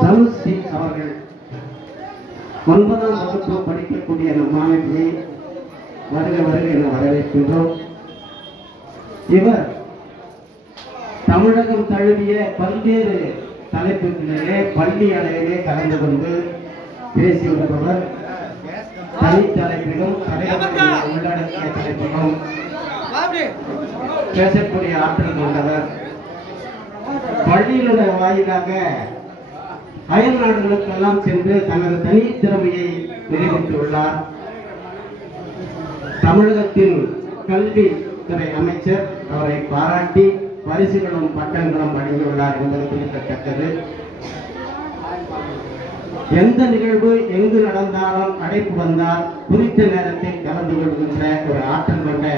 தனுஸ்ரீ அவர்கள் 9ஆம் வகுப்பு படிக்கக்கூடிய நம் மாணவியை வருக வருக என வரவேற்கின்றோம். இவர் தமிழகம் தழுவிய பல்வேறு தலைப்புகளிலே பள்ளி அளவிலே கலந்து கொண்டு பேசி வருபவர். தனித்தலைப்பிலும் உள்ளடக்கிய தலைப்பிலும் பேசக்கூடிய ஆற்றல் கொண்டவர். பள்ளியினுடைய வாயிலாக அயல் நாடுகளுக்கெல்லாம் சென்று தனது தனித்திறமையை நிரூபித்துள்ளார். தமிழகத்தின் கல்வித்துறை அமைச்சர் அவரை பாராட்டி பரிசுகளும் பட்டங்களும் வழங்கியுள்ளார் என்பது குறிப்பிடத்தக்கது. எந்த நிகழ்வு எங்கு நடந்தாலும் அழைப்பு வந்தால் குறித்த நேரத்தில் கலந்து கொள்கின்ற ஒரு ஆற்றல் கொண்ட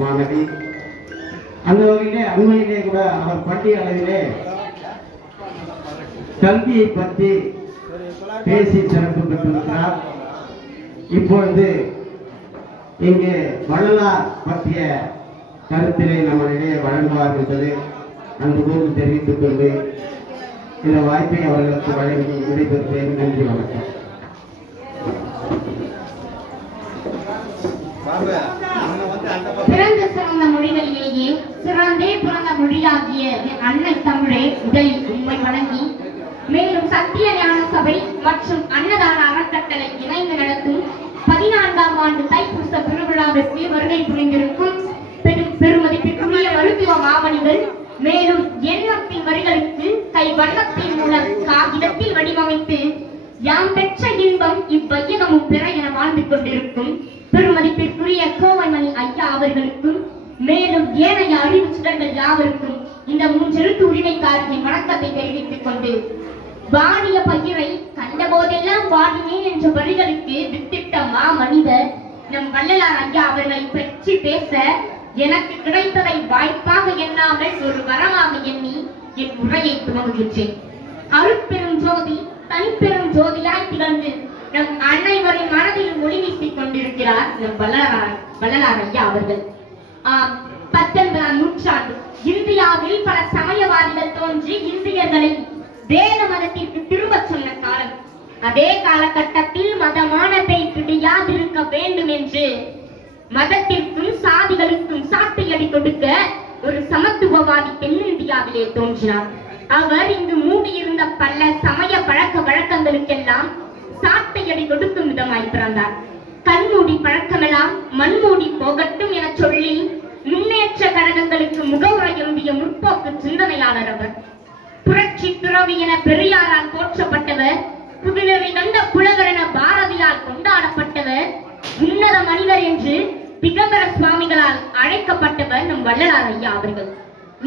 மாணவி. அந்த வகையிலே அண்மையிலே கூட அவர் பள்ளி அளவிலே கல்வியை பற்றி பேசி சிறப்பு பெற்றிருக்கிறார். இப்பொழுது இங்கே வள்ளலார் பற்றிய கருத்தினை நம்மளிடையே வழங்குவார் என்பது அன்போடு தெரிவித்துக் கொண்டு இந்த வாய்ப்பை அவர்களுக்கு வழங்கி விடைபெறுகிறேன். நன்றி, வணக்கம். பிறந்த சிறந்த மொழிகளிலேயே சிறந்தே பிறந்த மொழியாகிய அன்னை தமிழே முதலில் உண்மை வழங்கி, மேலும் சத்திய ஞான சபை மற்றும் அன்னதான அறக்கட்டளை இணைந்து நடத்தும் 14ஆம் ஆண்டு தைப்பூச பெருவிழாவிற்கு வருகை புரிந்திருக்கும் பெருமதிப்பிற்குரிய மருத்துவ மாமணிகள், மேலும் எண்ணத்தின் வரிகளுக்கு கை வண்ணத்தின் மூலம் காகிதத்தில் வடிவமைத்து யாம் பெற்ற இன்பம் இவ்வையகமும் பெற என வாழ்ந்து கொண்டிருக்கும் பெருமதிப்பிற்குரிய கோவைமணி ஐயா அவர்களுக்கும், மேலும் ஏனைய அறிவு சுடர்கள் யாவருக்கும் இந்த 3 எழுத்து உரிமைக்காரர்களின் வணக்கத்தை தெரிவித்துக் கொண்டு, வாடிய பயிரை கண்டபோதெல்லாம் வாடினேன் என்ற வரிகளுக்கு வித்திட்ட மனிதர் நம் வள்ளலார் ஐயா அவர்களை பற்றி பேச எனக்கு கிடைத்ததை வாய்ப்பாக எண்ணாமல் ஒரு வரமாக எண்ணி என் உரையை துவங்குகின்றேன். அருட்பெரும் ஜோதி தனிப்பெரும் ஜோதியாய் திகழ்ந்து நம் அனைவரின் மனதில் ஒளி வீசிக் கொண்டிருக்கிறார் நம் வள்ளலார் ஐயா அவர்கள். 19ஆம் நூற்றாண்டு இந்தியாவில் பல சமயவாதிகள் தோன்றி இந்தியர்களை வேத மதத்திற்கு திரும்பச் சொன்ன காலம். அதே காலகட்டத்தில் மதமானதை பிடியாதிருக்க வேண்டும் என்று மதத்திற்கும் சாதிகளுக்கும் சாட்டையடி கொடுக்க ஒரு சமத்துவவாதி தென்னிந்தியாவிலே தோன்றினார். அவர் இங்கு மூடியிருந்த பல சமய பழக்க வழக்கங்களுக்கெல்லாம் சாட்டையடி கொடுக்கும் விதமாய் பிறந்தார். கண்மூடி பழக்கமெல்லாம் மண்மூடி போகட்டும் என சொல்லி முன்னேற்ற கழகங்களுக்கு முகவுரை எழுதிய முற்போக்கு சிந்தனையாளர் அவர். புரட்சி துறவி என பெரியாரால் போற்றப்பட்டவர். புதுநெறி கண்ட புலவர் என பாரதியால் கொண்டாடப்பட்டவர். உன்னத மனிதர் என்று திகம்பர சுவாமிகளால் அழைக்கப்பட்டவர் நம் வள்ளலார் ஐயா அவர்கள்.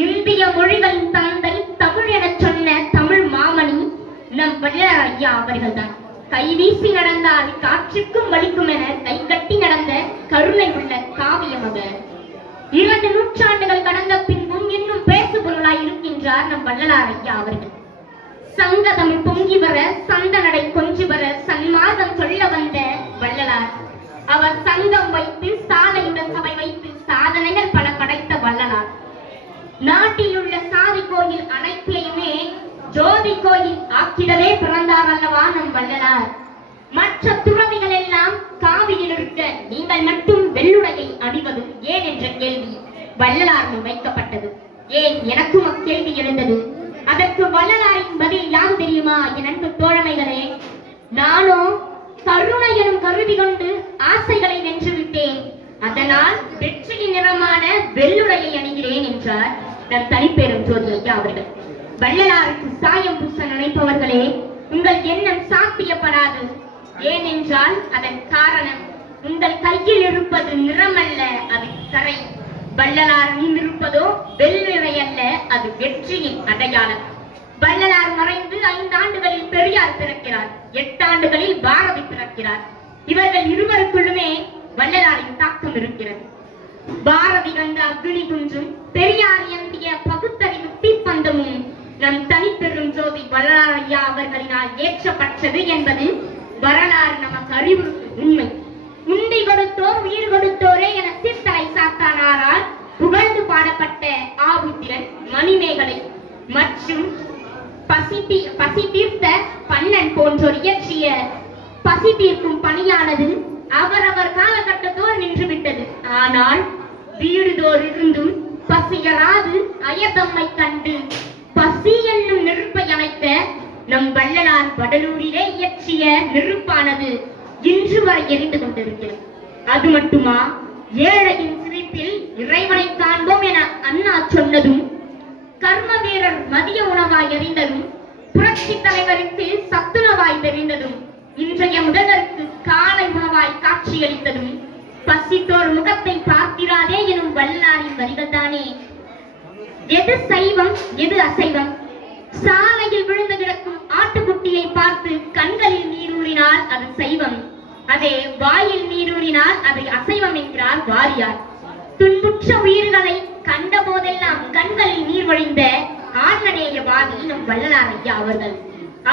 இந்திய மொழிகளின் தந்தை தமிழ் என சொன்ன தமிழ் மாமணி நம் வள்ளலார் ஐயா அவர்கள் தான். கைவீசி நடந்தால் காற்றுக்கும் வலிக்கும் என கை கட்டி நடந்த கருணை உள்ள காவியம் அவர். 2 நூற்றாண்டுகள் கடந்த பின்பும் இன்னும் பேசு பொருளாய் இருக்கின்றார் நம் வள்ளலார் ஐயா அவர்கள். சங்க தமிழ் பொங்கி வர சந்த நடை கொஞ்சி வர சன்மார்க்கம் சொல்ல வந்த வள்ளலார். அவர் சங்கம் வைத்து சாலையுடன் சபை வைத்து சாதனைகள் பல படைத்த வள்ளலார். நாட்டில் உள்ள சாதி கோயில் அனைத்தையுமே ஜோதி கோயில் ஆக்கிடவே பிறந்தார் அல்லவா நம் வள்ளலார். மற்ற துறவிகள் எல்லாம் காவியில் இருக்க நீங்கள் மட்டும் வெள்ளுடையை அணிவது ஏன் என்ற கேள்வி வள்ளலார் வைக்கப்பட்டது. ஏன் எனக்கும் அக்கேள்வி எழுந்தது. அதற்கு வள்ளலாரின் பதில் யாம் தெரியுமா என் அன்பு தோழமைகளே? நானோ கருணை எனும் கருவி கொண்டு ஆசைகளை வென்றுவிட்டேன். அதனால் வெற்றியின் நிறமான வெள்ளுடையை அணிகிறேன் என்றார் நம் தனிப்பெரும் ஜோதி ஐயா அவர்கள். வள்ளலாருக்கு சாயம் பூச நினைப்பவர்களே, உங்கள் எண்ணம் சாத்தியப்படாது. ஏனென்றால் அதன் காரணம் உங்கள் கையில் இருப்பது நிறமல்ல, அது கரை. வள்ளலார் இருப்பதோ வெள்ளிறை அல்ல, அது வெற்றியின் அடையாளம். வள்ளலார் மறைந்து 5 ஆண்டுகளில் பெரியார் பிறக்கிறார். 8 ஆண்டுகளில் பாரதி பிறக்கிறார். இவர்கள் இருவருக்குள்ளுமே வள்ளலாரின் தாக்கம் இருக்கிறது. பாரதி கண்ட அக்னி குன்றும் பெரியார் ஏந்திய பகுத்தறிவு தீப்பந்தமும் நம் தனிப்பெரும் ஜோதி வள்ளலார் ஐயா அவர்களினால் ஏற்றப்பட்டது என்பது வரலாறு நமக்கு அறிவுறுத்தும் உண்மை. உண்டி கொடுத்தோர் உயிர் கொடுத்தோரே என சித்தலை சாத்தானாரால் புகழ்ந்து பாடப்பட்ட ஆபுத்திரன், மணிமேகலை மற்றும் பசி தீர்த்த பண்ணன் போன்றோர் இயற்றிய பசி தீர்க்கும் பணியானது அவரவர் காலகட்டத்தோடு நின்றுவிட்டது. ஆனால் வீடுதோர் இருந்தும் பசியராது அயதம்மை கண்டு பசி என்னும் நெருப்பை அணைத்த நம் வள்ளலார் வடலூரிலே இயற்றிய நெருப்பானது இன்று வரை எரிந்து கொண்டிருக்கிறது. அது மட்டுமா, ஏழையின் சிரிப்பில் இறைவனை காண்போம் என அண்ணா சொன்னதும், கர்ம வீரர் மதிய உணவாய் எறிந்ததும், புரட்சி தலைவருக்கு சத்துணவாய் தெரிந்ததும், இன்றைய முதல்வருக்கு காலை உணவாய் காட்சியளித்ததும், பசித்தோர் முகத்தை பார்த்திராதே எனும் வல்லாரின் வரிகள் தானே. எது சைவம், எது அசைவம்? சாலையில் விழுந்து கிடக்கும் ஆட்டுக்குட்டியை பார்த்து கண்களில் நீரூறினால் அது சைவம், அதே வாயில் நீரூறினால் அது அசைவம் என்கிறார் வாரியார். துன்புற்ற உயிர்களை கண்ட போதெல்லாம் கண்களில் நீர் வழிந்த ஆன்மநேயவாதி நம் வள்ளலார் ஐயா அவர்கள்.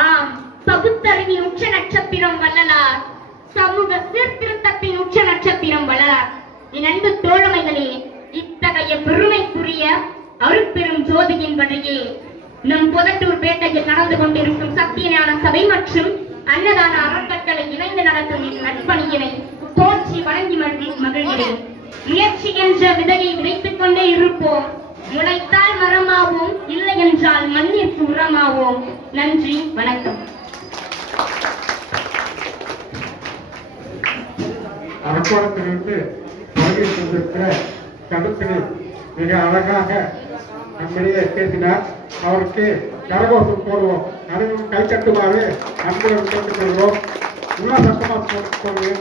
ஆம், பகுத்தறிவின் உச்ச நட்சத்திரம் வள்ளலார், சமூக சீர்திருத்தத்தின் உச்ச நட்சத்திரம் வள்ளலார். என் அன்பு தோழமைகளே, இத்தகைய பெருமைக்குரிய அருட்பெரும் ஜோதியின் வழியே நம் புதட்டூர் பேட்டையில் நடந்து கொண்டிருக்கும் சத்தியஞான சபை மற்றும் அன்னதான அறக்கட்டளை இணைந்து நடத்தும் நற்பணியினை போற்றி வணங்கி மகிழ்கிறேன். முயற்சி என்ற விதையை விதைத்துக் கொண்டே இருப்போம். முளைத்தால் மரமாவோம், இல்லை என்றால் மண்ணிற்கு உரமாவோம். நன்றி, வணக்கம். அரக்கோணத்திலிருந்து வருகை கொண்டிருக்கிற கருத்தினை மிக அழகாக நம்மிடையே பேசினார். அவருக்கு கரகோஷம் போடுவோம், கை கட்டுமாறு அன்புடன் கேட்டுக்கொள்வோம். இன்னும் சத்தமாக போடுவோம்.